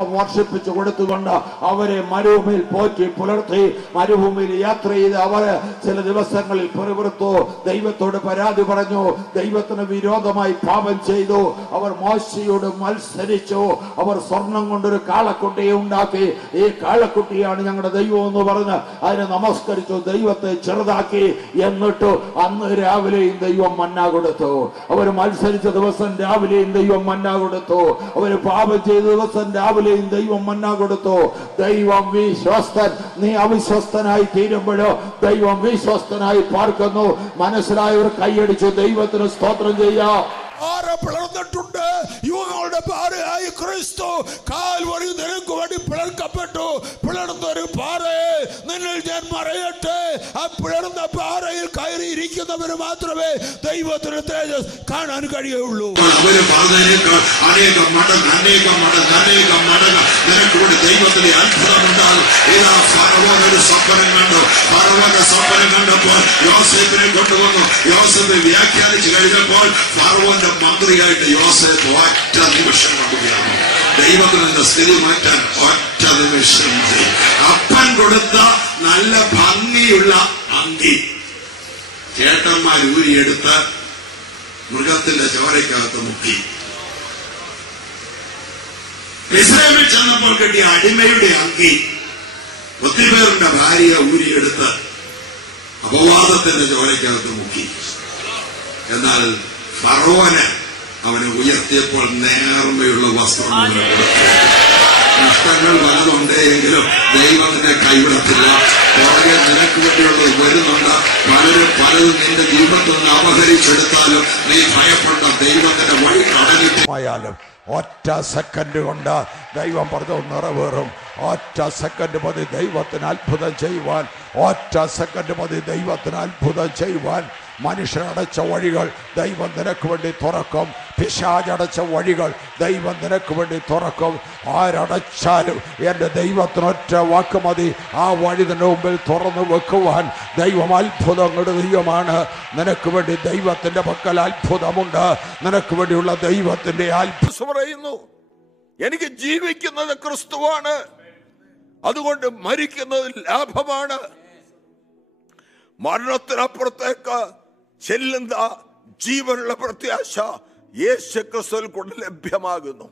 വർഷിപ്പിച്ചു കൊടുത്തുകൊണ്ട് അവരെ മരുഭൂമിയിൽ പോറ്റി പുലർത്തി മരുഭൂമിയിൽ യാത്ര ചെയ്ത് അവർ ചില ദിവസങ്ങളിൽ പിറുപിറുത്തു, ദൈവത്തോട് പരാതി പറഞ്ഞു, ദൈവത്തിന് വിരോധമായി പാപം ചെയ്തു. അവർ മോശയോട് മത്സരിച്ചു. അവർ സ്വർണം കൊണ്ടൊരു കാളക്കുട്ടിയെ ഉണ്ടാക്കി. ഈ കാളക്കുട്ടിയാണ് ഞങ്ങളുടെ ദൈവം എന്ന് പറഞ്ഞ് അതിനെ നമസ്കരിച്ചു, ദൈവത്തെ ചെറുതാക്കി. എന്നിട്ട് അന്ന് രാവിലെയും ദൈവം മന്ന കൊടുത്തു. അവർ മത്സരിച്ച ദിവസം രാവിലെയും ദൈവം മന്ന കൊടുത്തു. അവർ പാപം ചെയ്ത ദിവസം രാവിലെ ദൈവം മന്ന കൊടുത്തു. ദൈവം വിശ്വസ്തൻ. നീ അവിശ്വസ്തനായി തീരുമ്പോഴോ ദൈവം വിശ്വസ്തനായി പാർക്കുന്നു. മനസ്സിലായവർ കൈയടിച്ചു ദൈവത്തിന് സ്തോത്രം ചെയ്യാം. പിളർന്നിട്ടുണ്ട്. യുവങ്ങളുടെ പാറയായി ക്രിസ്തു കാൽവരി നിനക്ക് വേണ്ടി പിളർക്കപ്പെട്ടു. പിളർന്നൊരു പാറയെ നിന്നിൽ ഞാൻ മറയട്ടെ. ആ പിളർന്ന പാറയിൽ കയറിയിരിക്കുന്നവര് മാത്രമേ ദൈവത്തിന് തേജസ് കാണാൻ കഴിയുള്ളൂ. ദൈവത്തിന്റെ അത്ഭുതം ഉണ്ടാകും. ഇതാ ഫറവോൻ ഒരു സ്വപ്നം കണ്ടു. ഫറവോന്റെ സ്വപ്നം കണ്ടപ്പോൾ യോസേഫിനെ കൊണ്ടുവന്നു. യോസേഫ് വ്യാഖ്യാനിച്ചു കഴിഞ്ഞപ്പോൾ ഫറവോന്റെ മന്ത്രിയായിട്ട് യോസേഫ് ഒറ്റ നിമിഷം കൊണ്ടുവന്നു. ദൈവത്തിന് സ്ഥിതി മാറ്റാൻ ഒറ്റ നിമിഷം. അപ്പൻ കൊടുത്ത നല്ല ഭംഗിയുള്ള അങ്കി ചേട്ടന്മാർ ഊരിയെടുത്ത് മൃഗത്തിന്റെ ചോരയ്ക്കകത്ത് മുക്കി. ഇസ്രായേലിൽ ചെന്നപ്പോൾ കിട്ടിയ അടിമയുടെ അങ്കി ഒത്തിരി പേരുടെ ഭാര്യയെ ഊരിയെടുത്ത് അപവാദത്തിന്റെ ചോരയ്ക്കകത്ത് മുക്കി. എന്നാൽ ഫറവോന് അവനെ ഉയർത്തിയപ്പോൾ നേർമയുള്ള വസ്ത്രം. നഷ്ടങ്ങൾ പലതുണ്ടെങ്കിലും ദൈവത്തിന്റെ കൈവിടത്തില്ല. പുറകെ നിനക്ക് വേണ്ടിയുള്ളത് വരുന്നുണ്ട്. പലതും നിന്റെ ജീവിതത്തിൽ നിന്ന് അപഹരിച്ചെടുത്താലും നീ ഭയപ്പെട്ട ദൈവത്തിന്റെ വഴി കടലിട്ടായാലും ഒറ്റ സെക്കൻഡ് കൊണ്ട് ദൈവം പറഞ്ഞു നിറവേറും. ഒറ്റ സെക്കൻഡ് മതി ദൈവത്തിന് അത്ഭുതം ചെയ്യുവാൻ. ഒറ്റ സെക്കൻഡ് മതി ദൈവത്തിന് അത്ഭുതം ചെയ്യുവാൻ. മനുഷ്യനടച്ച വഴികൾ ദൈവം നിനക്ക് വേണ്ടി തുറക്കും. പിശാചടച്ച വഴികൾ ദൈവം നിനക്ക് വേണ്ടി തുറക്കും. ആരടച്ചാലും എൻ്റെ ദൈവത്തിനൊറ്റ വാക്ക് മതി ആ വഴി നിന്റെ മുമ്പിൽ തുറന്നു വെക്കുവാൻ. ദൈവം അത്ഭുതങ്ങളുടെ ദൈവമാണ്. നിനക്ക് വേണ്ടി ദൈവത്തിന്റെ പക്കൽ അത്ഭുതമുണ്ട്. നിനക്ക് വേണ്ടിയുള്ള ദൈവത്തിന്റെ അത്ഭുതം പറയുന്നു. എനിക്ക് ജീവിക്കുന്നത് ക്രിസ്തുവാണ്, അതുകൊണ്ട് മരിക്കുന്നത് ലാഭമാണ്. മരണത്തിനപ്പുറത്തേക്ക് ചെല്ലുന്ന ജീവനുള്ള പ്രത്യാശ യേശു ക്രിസ്തുവിൽ കൊണ്ട് ലഭ്യമാകുന്നു.